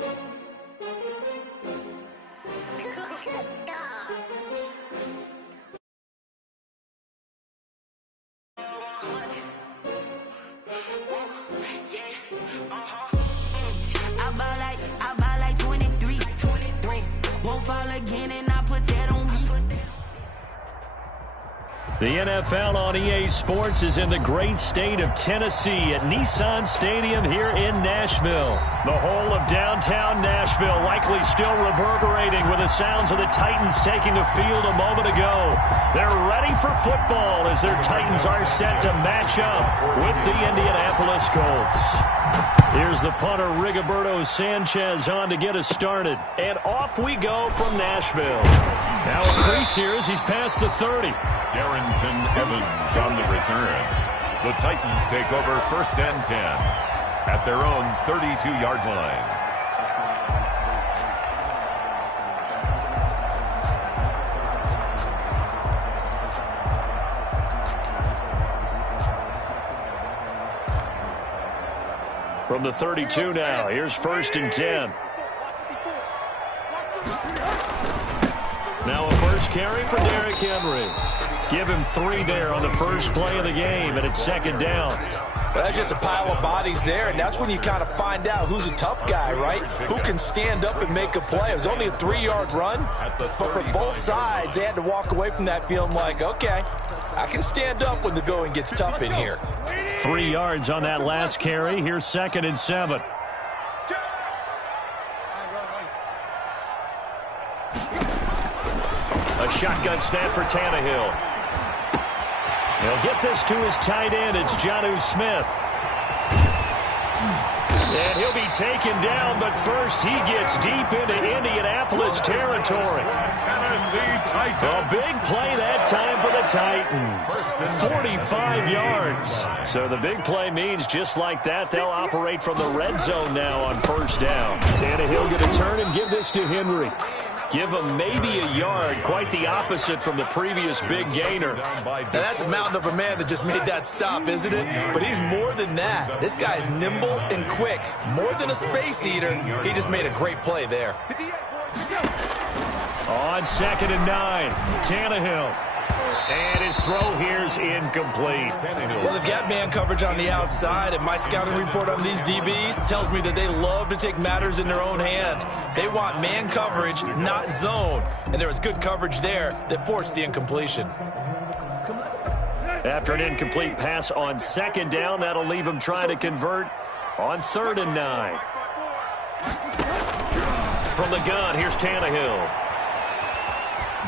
I buy like 23. Won't fall again, and I put that on me. The NFL on EA Sports is in the great state of Tennessee at Nissan Stadium here in Nashville. The whole of downtown Nashville likely still reverberating with the sounds of the Titans taking the field a moment ago. They're ready for football as their Titans are set to match up with the Indianapolis Colts. Here's the punter, Rigoberto Sanchez, on to get us started. And off we go from Nashville. Now a crease here as he's past the 30. Darrington Evans on the return. The Titans take over 1st and 10 at their own 32-yard line. From the 32 now, here's 1st and 10. Now a first carry for Derrick Henry. Give him 3 there on the first play of the game, and it's 2nd down. Well, that's just a pile of bodies there, and that's when you kind of find out who's a tough guy, right? Who can stand up and make a play. It was only a 3-yard run, but for both sides, they had to walk away from that feeling like, okay, I can stand up when the going gets tough in here. 3 yards on that last carry. Here's 2nd and 7. A shotgun snap for Tannehill. He'll get this to his tight end. It's Jonnu Smith. And he'll be taken down, but first he gets deep into Indianapolis territory. A big play that time for the Titans. 45 yards. So the big play means just like that, they'll operate from the red zone now on 1st down. Tannehill going to turn and give this to Henry. Give him maybe a yard, quite the opposite from the previous big gainer. Now that's a mountain of a man that just made that stop, isn't it? But he's more than that. This guy's nimble and quick. More than a space eater, he just made a great play there. On 2nd and 9, Tannehill. And his throw here's incomplete. Well, they've got man coverage on the outside, and my scouting report on these DBs tells me that they love to take matters in their own hands. They want man coverage, not zone. And there was good coverage there that forced the incompletion. After an incomplete pass on 2nd down, that'll leave him trying to convert on 3rd and 9. From the gun, here's Tannehill.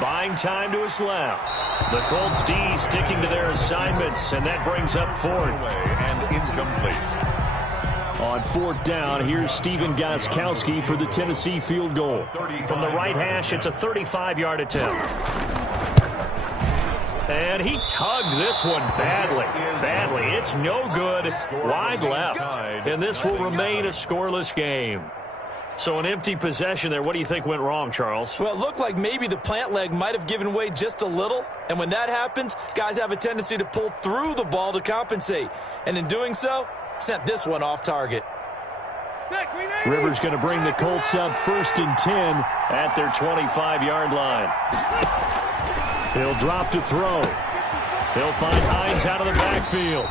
Buying time to his left. The Colts D sticking to their assignments, and that brings up 4th. And incomplete. On 4th down, here's Stephen Gostkowski for the Tennessee field goal. From the right hash, it's a 35-yard attempt. And he tugged this one badly. It's no good. Wide left. And this will remain a scoreless game. So an empty possession there. What do you think went wrong, Charles? Well, it looked like maybe the plant leg might have given way just a little. And when that happens, guys have a tendency to pull through the ball to compensate. And in doing so, sent this one off target. Rivers going to bring the Colts up 1st and 10 at their 25-yard line. He'll drop to throw. He'll find Hines out of the backfield.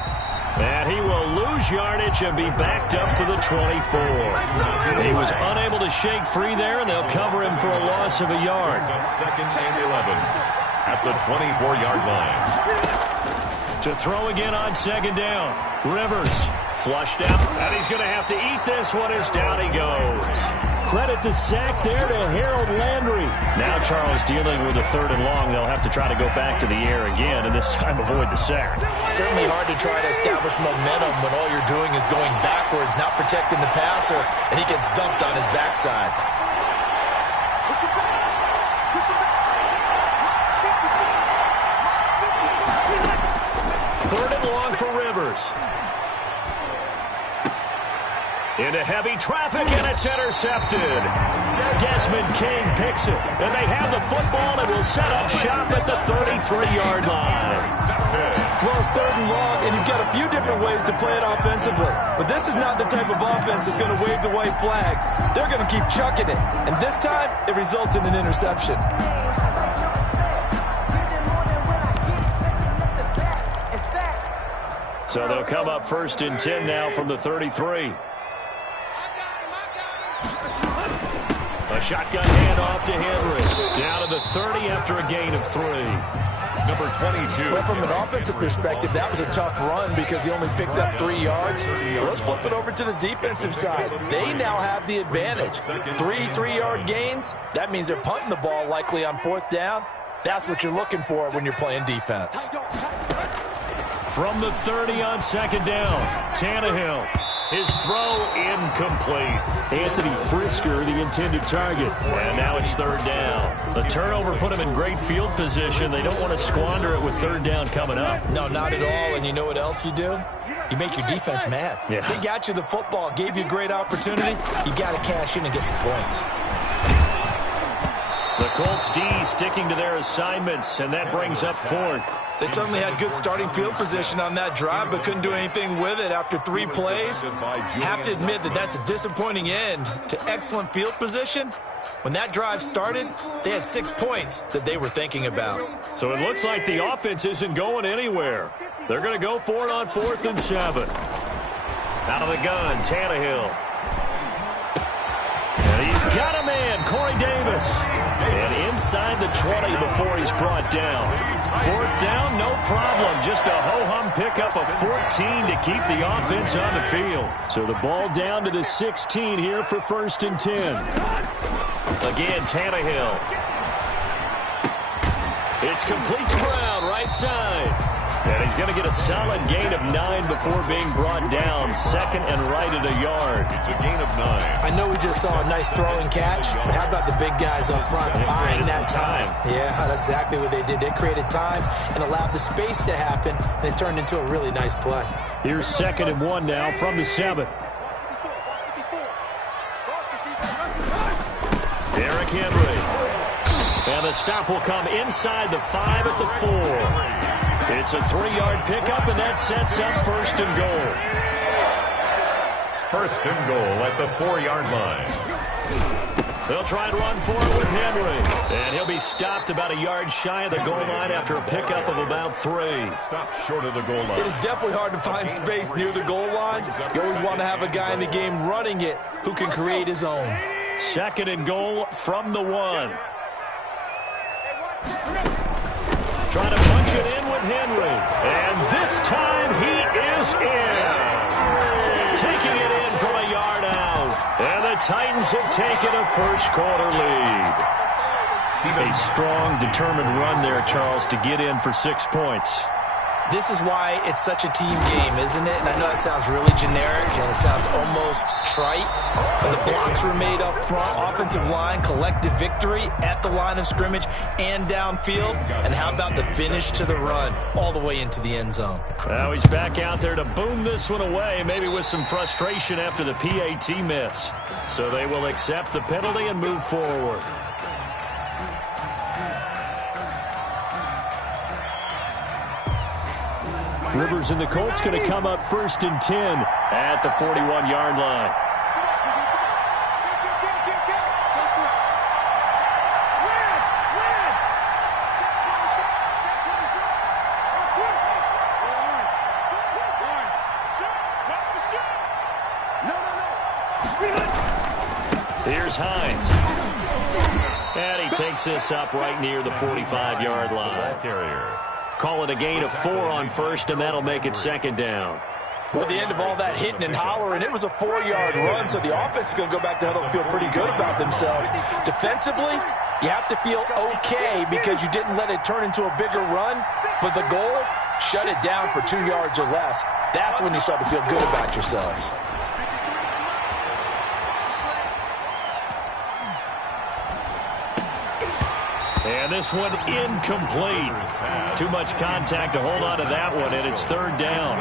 And he will lose yardage and be backed up to the 24. He was unable to shake free there, and they'll cover him for a loss of a yard. 2nd and 11 at the 24-yard line. To throw again on 2nd down. Rivers flushed out, and he's going to have to eat this one as down he goes. Credit the sack there to Harold Landry. Now Charles dealing with a 3rd and long. They'll have to try to go back to the air again, and this time avoid the sack. Certainly hard to try to establish momentum when all you're doing is going backwards, not protecting the passer, and he gets dumped on his backside. Third and long for Rivers. Into heavy traffic, and it's intercepted. Desmond King picks it, and they have the football and will set up shop at the 33-yard line. Well, it's 3rd and long, and you've got a few different ways to play it offensively. But this is not the type of offense that's going to wave the white flag. They're going to keep chucking it. And this time, it results in an interception. So they'll come up 1st and 10 now from the 33. A shotgun handoff to Henry. Down to the 30 after a gain of 3. Number 22. Well, from an offensive perspective, that was a tough run because he only picked up 3 yards. Well, let's flip it over to the defensive side. They now have the advantage. 3 3-yard gains. That means they're punting the ball likely on 4th down. That's what you're looking for when you're playing defense. From the 30 on 2nd down, Tannehill. His throw incomplete. Anthony Frisker, the intended target. And now it's 3rd down. The turnover put him in great field position. They don't want to squander it with 3rd down coming up. No, not at all. And you know what else you do? You make your defense mad. Yeah. They got you the football, gave you a great opportunity. You got to cash in and get some points. The Colts D sticking to their assignments, and that brings up 4th. They certainly had good starting field position on that drive, but couldn't do anything with it after 3 plays. Have to admit that that's a disappointing end to excellent field position. When that drive started, they had 6 points that they were thinking about. So it looks like the offense isn't going anywhere. They're going to go for it on 4th and 7. Out of the gun, Tannehill. And he's got a man, Corey Davis. And inside the 20 before he's brought down. 4th down, no problem. Just a ho-hum pickup of 14 to keep the offense on the field. So the ball down to the 16 here for 1st and 10. Again, Tannehill. It's complete to Brown, right side. And he's going to get a solid gain of 9 before being brought down. 2nd and right at a yard. It's a gain of 9. I know we just saw a nice throwing catch, but how about the big guys up front buying that time? Yeah, that's exactly what they did. They created time and allowed the space to happen, and it turned into a really nice play. Here's 2nd and 1 now from the 7. Derrick Henry. And the stop will come inside the 5 at the 4. It's a 3-yard pickup, and that sets up 1st and goal. 1st and goal at the 4-yard line. They'll try and run for it with Henry. And he'll be stopped about a yard shy of the goal line after a pickup of about 3. Stop short of the goal line. It is definitely hard to find space near the goal line. You always want to have a guy in the game running it who can create his own. 2nd and goal from the 1. Trying to punch it in with Henry. And this time he is in. Taking it in from a yard out. And the Titans have taken a first-quarter lead. A strong, determined run there, Charles, to get in for 6 points. This is why it's such a team game, isn't it? And I know that sounds really generic and it sounds almost trite, but the blocks were made up front, offensive line, collective victory at the line of scrimmage and downfield. And how about the finish to the run all the way into the end zone? Now he's back out there to boom this one away, maybe with some frustration after the PAT miss. So they will accept the penalty and move forward. Rivers and the Colts going to come up 1st and 10 at the 41-yard line. Here's Hines. And he takes this up right near the 45-yard line. Carrier. Call it a gain of 4 on 1st, and that'll make it 2nd down. Well, at the end of all that hitting and hollering, it was a 4-yard run, so the offense is going to go back to huddle and feel pretty good about themselves. Defensively, you have to feel okay because you didn't let it turn into a bigger run, but the goal, shut it down for 2 yards or less. That's when you start to feel good about yourselves. And this one incomplete. Too much contact to hold on to that one, and it's 3rd down.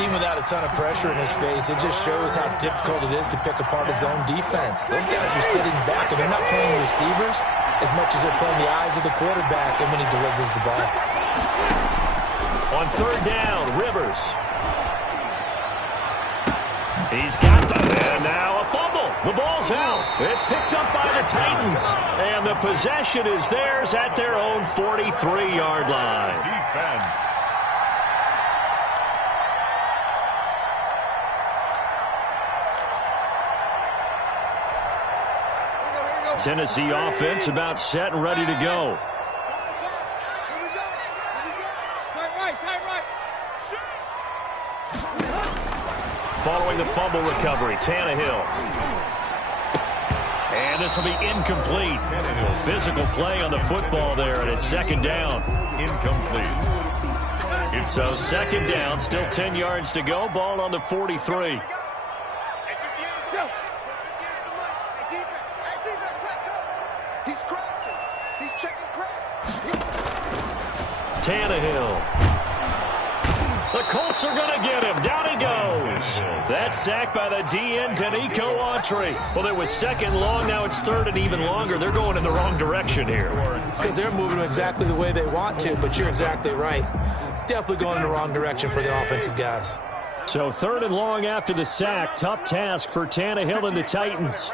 Even without a ton of pressure in his face, it just shows how difficult it is to pick apart his own defense. Those guys are sitting back, and they're not playing receivers as much as they're playing the eyes of the quarterback and when he delivers the ball. On third down, Rivers. He's got them. And now a fumble. The ball's out. It's picked up by the Titans. And the possession is theirs at their own 43-yard line. Defense. Tennessee offense about set and ready to go. Following the fumble recovery, Tannehill. And this will be incomplete. Physical play on the football there, and it's second down. Incomplete. So second down, still 10 yards to go. Ball on the 43. Tannehill. The Colts are going to get him. Down he goes. That sack by the DN, Danico Autry. Well, it was second long. Now it's third and even longer. They're going in the wrong direction here. Because they're moving exactly the way they want to, but you're exactly right. Definitely going in the wrong direction for the offensive guys. So third and long after the sack. Tough task for Tannehill and the Titans.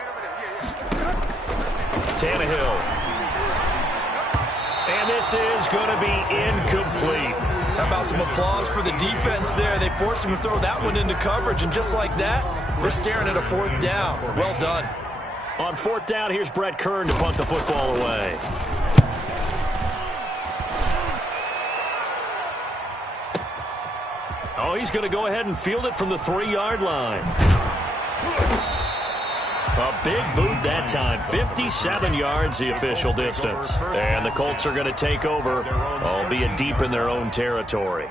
Tannehill. And this is going to be incomplete. How about some applause for the defense there? They forced him to throw that one into coverage, and just like that, they're staring at a fourth down. Well done. On fourth down, here's Brett Kern to punt the football away. Oh, he's going to go ahead and field it from the 3-yard line. A big boot that time. 57 yards the official distance. And the Colts are going to take over, albeit deep in their own territory.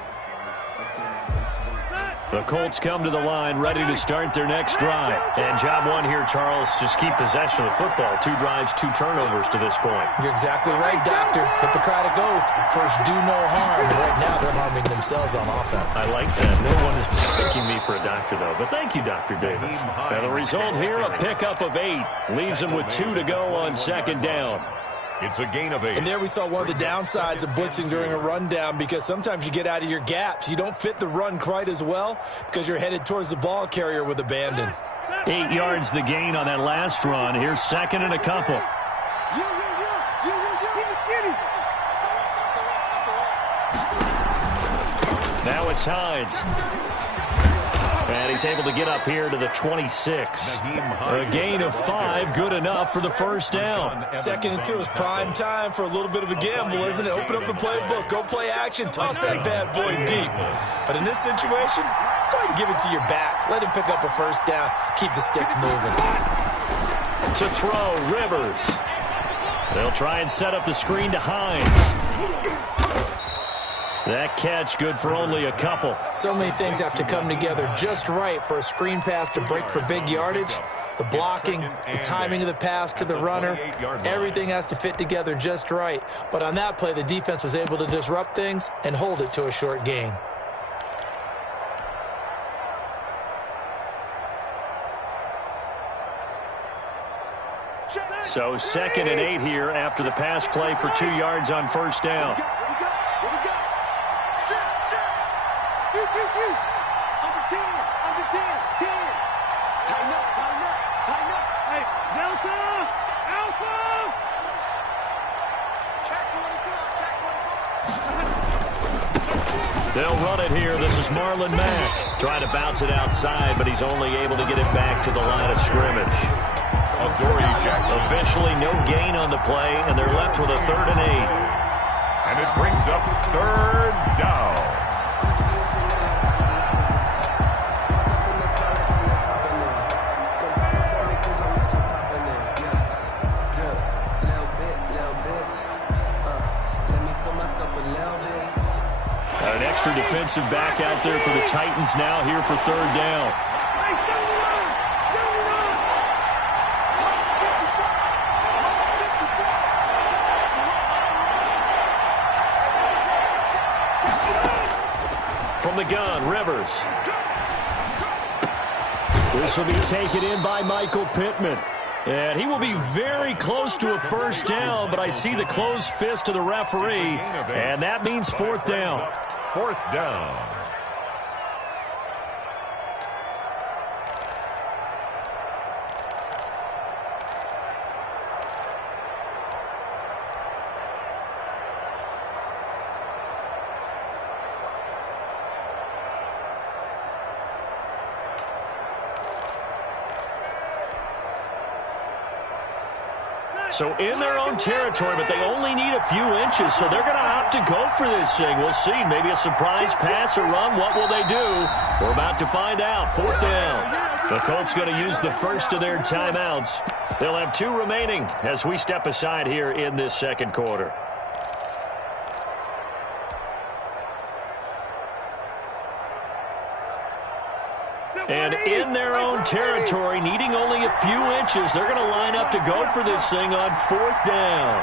The Colts come to the line ready to start their next drive. And job one here, Charles, just keep possession of the football. 2 drives, 2 turnovers to this point. You're exactly right, Doctor. Hippocratic oath. First, do no harm. Right now, they're harming themselves on offense. I like that. No one is mistaking me for a doctor, though. But thank you, Dr. Davis. Now, the result here, a pickup of 8. Leaves them with 2 to go on second down. It's a gain of 8. And there we saw one of the downsides of blitzing during a rundown, because sometimes you get out of your gaps. You don't fit the run quite as well because you're headed towards the ball carrier with abandon. 8 yards the gain on that last run. Here's second and a couple. Now it's Hines. And he's able to get up here to the 26. A gain of 5, good enough for the first down. Second and 2 is prime time for a little bit of a gamble, isn't it? Open up the playbook, go play action, toss that bad boy deep. But in this situation, go ahead and give it to your back. Let him pick up a first down, keep the sticks moving. To throw, Rivers. They'll try and set up the screen to Hines. That catch good for only a couple. So many things have to come together just right for a screen pass to break for big yardage. The blocking, the timing of the pass to the runner, everything has to fit together just right. But on that play, the defense was able to disrupt things and hold it to a short gain. So second and 8 here after the pass play for 2 yards on first down. They'll run it here. This is Marlon Mack. Trying to bounce it outside, but he's only able to get it back to the line of scrimmage. Officially no gain on the play, and they're left with a 3rd and 8. And it brings up 3rd down. An extra defensive back out there for the Titans now here for 3rd down. From the gun, Rivers. This will be taken in by Michael Pittman. And he will be very close to a first down, but I see the closed fist of the referee, and that means 4th down. 4th down. So in their own territory, but they only need a few inches, so they're going to opt to go for this thing. We'll see. Maybe a surprise pass or run. What will they do? We're about to find out. 4th down. The Colts going to use the first of their timeouts. They'll have 2 remaining as we step aside here in this second quarter. And in their own territory, needing only a few inches, they're going to line up to go for this thing on 4th down.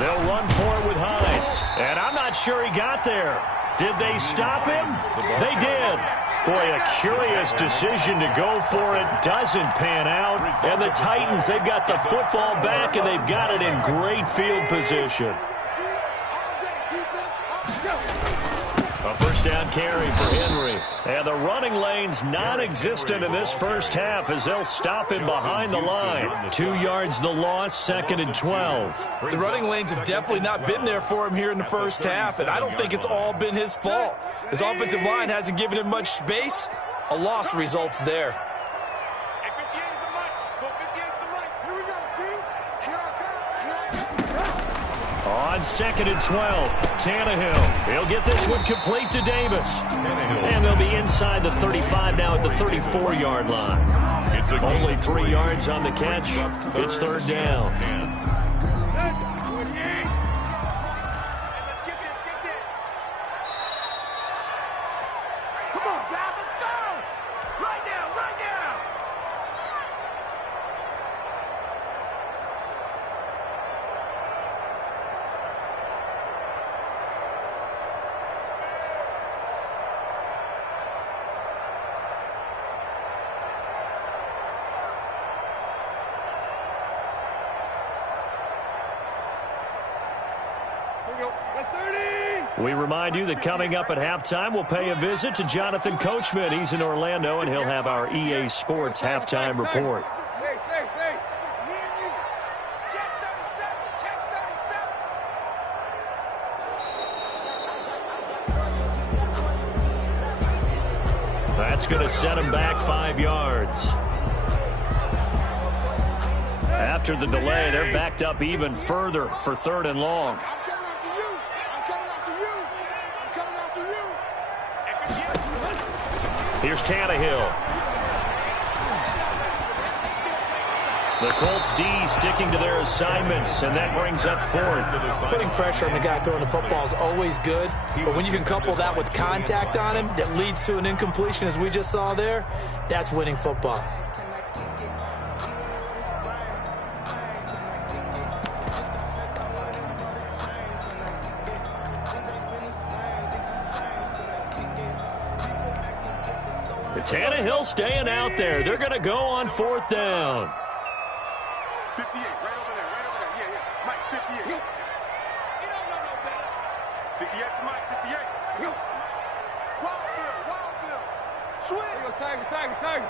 They'll run for it with Hines. And I'm not sure he got there. Did they stop him? They did. Boy, a curious decision to go for it. Doesn't pan out. And the Titans, they've got the football back, and they've got it in great field position. A first down carry for Henry. And the running lane's non-existent in this first half as they'll stop him behind the line. 2 yards the loss, 2nd and 12. The running lanes have definitely not been there for him here in the first half, and I don't think it's all been his fault. His offensive line hasn't given him much space. A loss results there. On 2nd and 12, Tannehill. He'll get this one complete to Davis. And they'll be inside the 35 now at the 34-yard line. Only 3 yards on the catch. It's 3rd down. We remind you that coming up at halftime, we'll pay a visit to Jonathan Coachman. He's in Orlando, and he'll have our EA Sports halftime report. That's going to set him back 5 yards. After the delay, they're backed up even further for 3rd and long. Here's Tannehill. The Colts D sticking to their assignments, and that brings up 4th. Putting pressure on the guy throwing the football is always good, but when you can couple that with contact on him that leads to an incompletion, as we just saw there, that's winning football. Tannehill staying out there. They're going to go on 4th down. 58, right over there, right over there. Yeah, Mike, 58. You don't know no better. 58 for Mike, 58. Wild Bill. Switch. There you go, Tiger.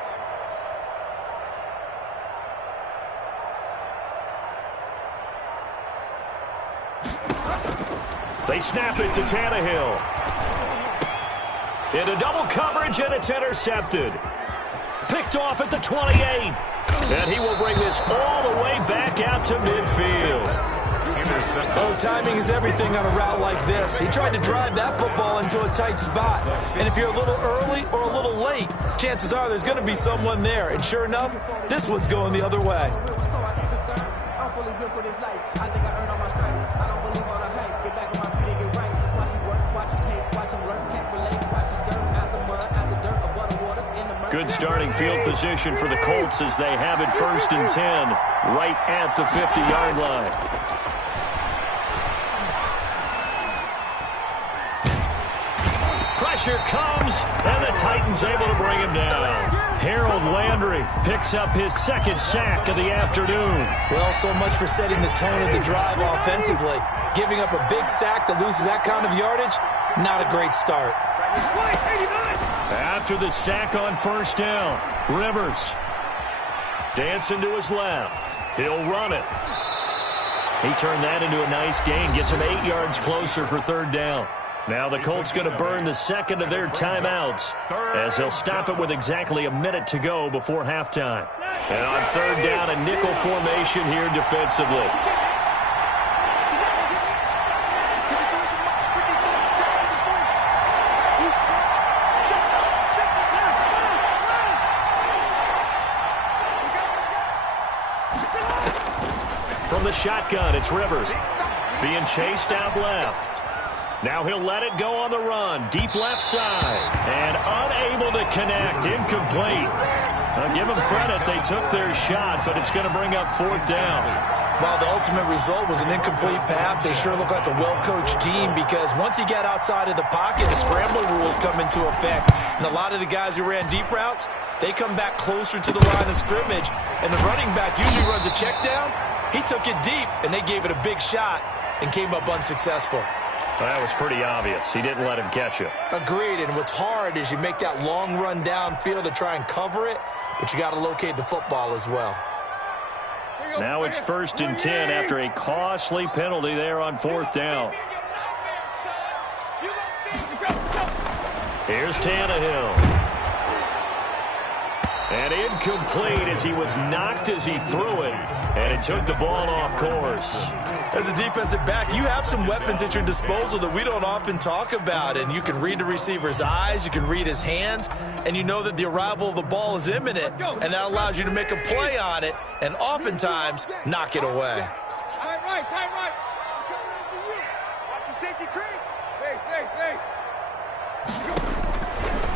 They snap it to Tannehill. Into double coverage, and it's intercepted. Picked off at the 28. And he will bring this all the way back out to midfield. Oh, timing is everything on a route like this. He tried to drive that football into a tight spot. And if you're a little early or a little late, chances are there's going to be someone there. And sure enough, this one's going the other way. Good starting field position for the Colts as they have it 1st and 10 right at the 50-yard line. pressure comes, and the Titans able to bring him down. Harold Landry picks up his second sack of the afternoon. Well, so much for setting the tone of the drive offensively. Giving up a big sack that loses that kind of yardage, not a great start. After the sack on first down, Rivers dancing to his left. He'll run it. He turned that into a nice gain, gets him 8 yards closer for third down. Now the Colts going to burn the second of their timeouts as they'll stop it with exactly a minute to go before halftime. And on third down, a nickel formation here defensively. From the shotgun, it's Rivers being chased out left. Now he'll let it go on the run. Deep left side. And unable to connect. Incomplete. Now give them credit. They took their shot, but it's going to bring up fourth down. While the ultimate result was an incomplete pass, they sure look like a well-coached team because once he got outside of the pocket, the scramble rules come into effect. And a lot of the guys who ran deep routes, they come back closer to the line of scrimmage. And the running back usually runs a check down. He took it deep, and they gave it a big shot and came up unsuccessful. Well, that was pretty obvious. He didn't let him catch it. Agreed, and what's hard is you make that long run downfield to try and cover it, but you got to locate the football as well. Now it's 1st and 10 after a costly penalty there on fourth down. Here's Tannehill. And incomplete as he was knocked as he threw it, and it took the ball off course. As a defensive back, you have some weapons at your disposal that we don't often talk about, and you can read the receiver's eyes, you can read his hands, and you know that the arrival of the ball is imminent, and that allows you to make a play on it, and oftentimes knock it away. Right. Watch the safety creep. Hey.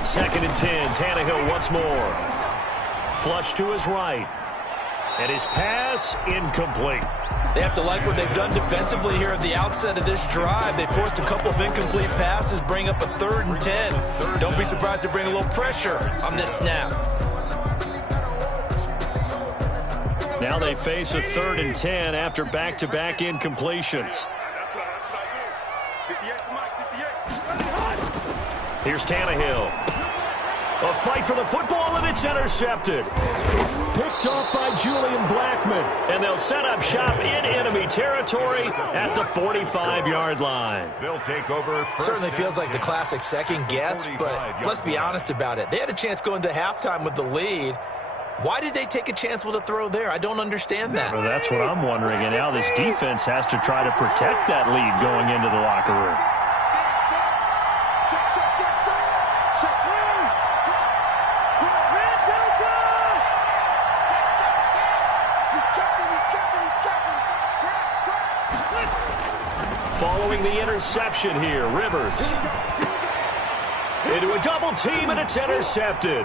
2nd and 10, Tannehill once more. Flush to his right. And his pass incomplete. They have to like what they've done defensively here at the outset of this drive. They forced a couple of incomplete passes, bring up a 3rd and 10. Don't be surprised to bring a little pressure on this snap. Now they face a 3rd and 10 after back-to-back incompletions. Here's Tannehill. A fight for the football, and it's intercepted. Picked off by Julian Blackman. And they'll set up shop in enemy territory at the 45-yard line. They'll take over. Certainly feels like the classic second guess, but let's be honest about it. They had a chance going to halftime with the lead. Why did they take a chance with a throw there? I don't understand that. Well, that's what I'm wondering. And now this defense has to try to protect that lead going into the locker room. Following the interception here, Rivers. Into a double team, and it's intercepted.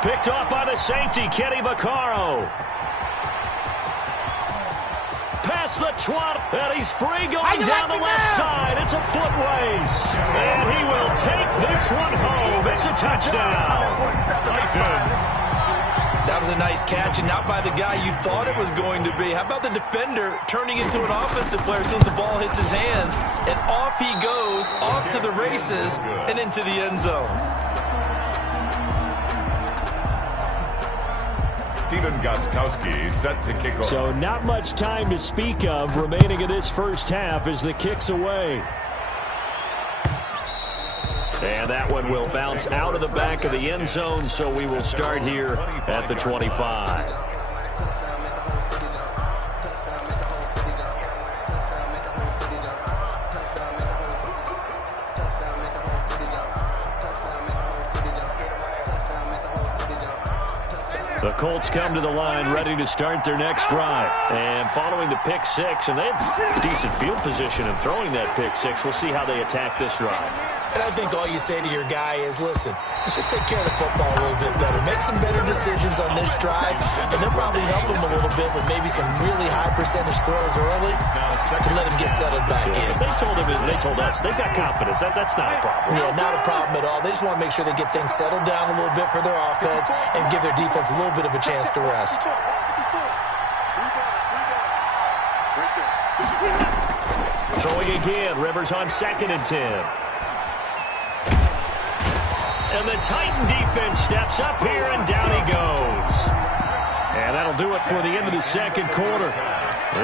Picked off by the safety, Kenny Vaccaro. Past the 20, and he's free going down the left side. It's a foot race. And he will take this one home. It's a touchdown. That was a nice catch, and not by the guy you thought it was going to be. How about the defender turning into an offensive player as soon as the ball hits his hands, and off he goes, off to the races, and into the end zone. Steven Gostkowski set to kick off. So not much time to speak of remaining in this first half as the kick's away. And that one will bounce out of the back of the end zone, so we will start here at the 25. The Colts come to the line ready to start their next drive. And following the pick six, and they have decent field position in throwing that pick six, we'll see how they attack this drive. And I think all you say to your guy is, listen, let's just take care of the football a little bit better. Make some better decisions on this drive, and they'll probably help him a little bit with maybe some really high percentage throws early to let him get settled back in. They told us they've got confidence. That's not a problem. Yeah, not a problem at all. They just want to make sure they get things settled down a little bit for their offense and give their defense a little bit of a chance to rest. Throwing again, Rivers on 2nd and 10. And the Titan defense steps up here, and down he goes. And that'll do it for the end of the second quarter.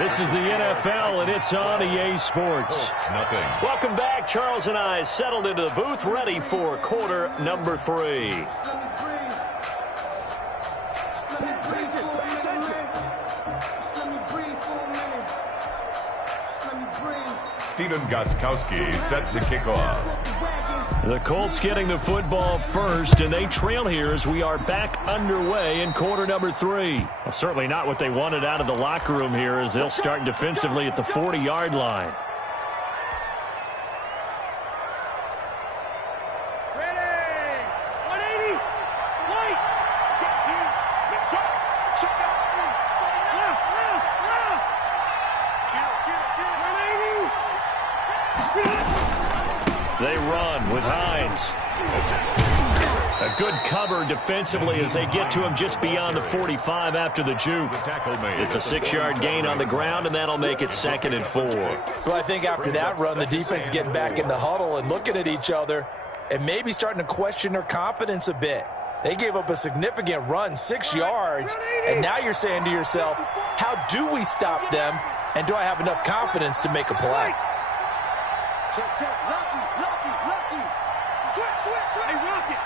This is the NFL, and it's on EA Sports. Nothing. Welcome back. Charles and I settled into the booth, ready for quarter number 3. Steven Gostkowski set to kick off. The Colts getting the football first, and they trail here as we are back underway in quarter number 3. Well, certainly not what they wanted out of the locker room here as they'll start defensively at the 40-yard line. They run with Hines. A good cover defensively as they get to him just beyond the 45 after the juke. It's a 6-yard gain on the ground, and that'll make it 2nd and 4. Well, I think after that run, the defense is getting back in the huddle and looking at each other and maybe starting to question their confidence a bit. They gave up a significant run, 6 yards, and now you're saying to yourself, how do we stop them, and do I have enough confidence to make a play? Check, check. Lucky. Switch. Hey, Rocket.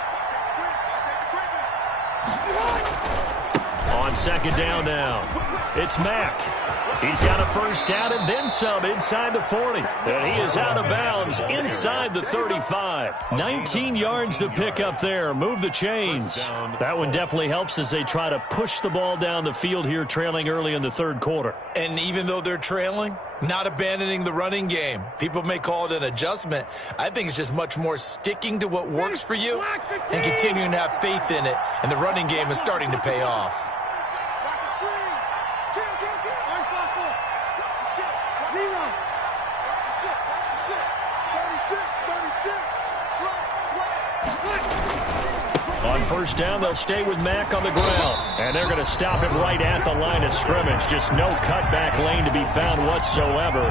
On 2nd down now, it's Mack. He's got a first down and then some inside the 40. And he is out of bounds inside the 35. 19 yards to pick up there. Move the chains. That one definitely helps as they try to push the ball down the field here, trailing early in the third quarter. And even though they're trailing, not abandoning the running game. People may call it an adjustment. I think it's just much more sticking to what works for you and continuing to have faith in it. And the running game is starting to pay off. On first down, they'll stay with Mack on the ground. And they're going to stop him right at the line of scrimmage. Just no cutback lane to be found whatsoever.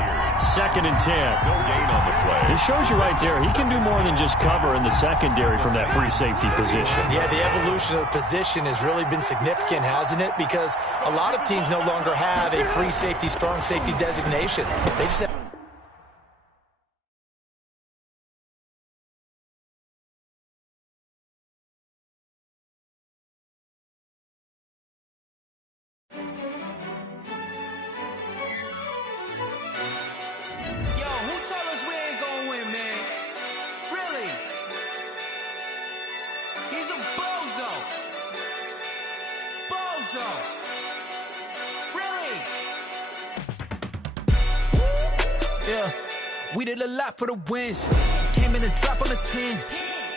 2nd and 10. No gain on the play. It shows you right there, he can do more than just cover in the secondary from that free safety position. Yeah, the evolution of the position has really been significant, hasn't it? Because a lot of teams no longer have a free safety, strong safety designation. They just have... We did a lot for the wins. Came in and drop on the 10.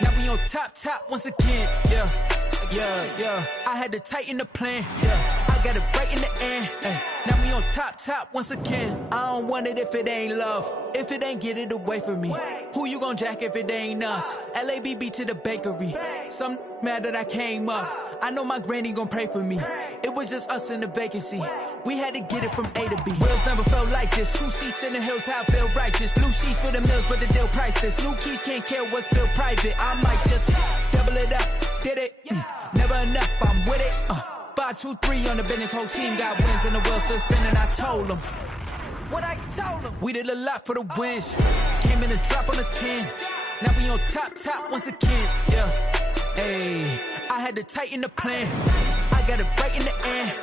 Now we on top once again. Yeah. I had to tighten the plan. Yeah. I got it right in the end. Now we on top once again. I don't want it if it ain't love. If it ain't, get it away from me. Who you gon' jack if it ain't us? LABB to the bakery. Some mad that I came up. I know my granny gon' pray for me. It was just us in the vacancy. We had to get it from A to B. Wheels never felt like this. 2 seats in the hills, how I feel righteous. Blue sheets for the mills, but the deal priceless. New keys can't care what's still private. I might just double it up. Did it? Never enough, I'm with it. 5, 2, 3 on the business. Whole team got wins and the wheels still spinning. I told them what I told them. We did a lot for the wins. Came in and drop on the 10. Now we on top once again. Yeah. Hey, I had to tighten the plan. I got it right in the end.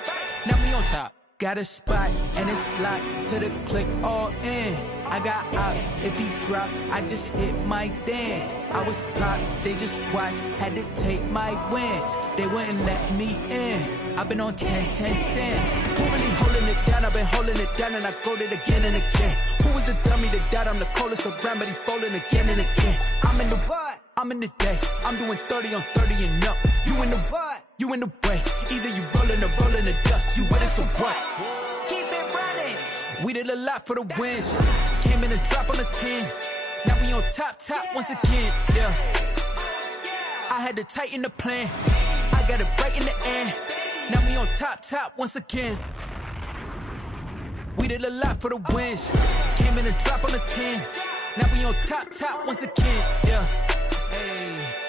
Now we on top. Got a spot and it's locked to the click all in. I got ops, if he drop, I just hit my dance. I was top, they just watched, had to take my wins. They wouldn't let me in. I've been on 10 cents. Who really holding it down? I've been holding it down and I go it again and again. Who was the dummy that died? I'm the coldest around, but he falling again and again. I'm in the what? I'm in the day. I'm doing 30 on 30 and up. You in the what? You in the way. Either you rolling or rolling the dust. You with us or what? Keep it running. We did a lot for the wins. Came in a drop on the 10. Now we on top once again. Yeah. I had to tighten the plan. I got it right in the end. Now we on top once again. We did a lot for the wins. Came in a drop on the 10. Now we on top once again. Yeah. Hey.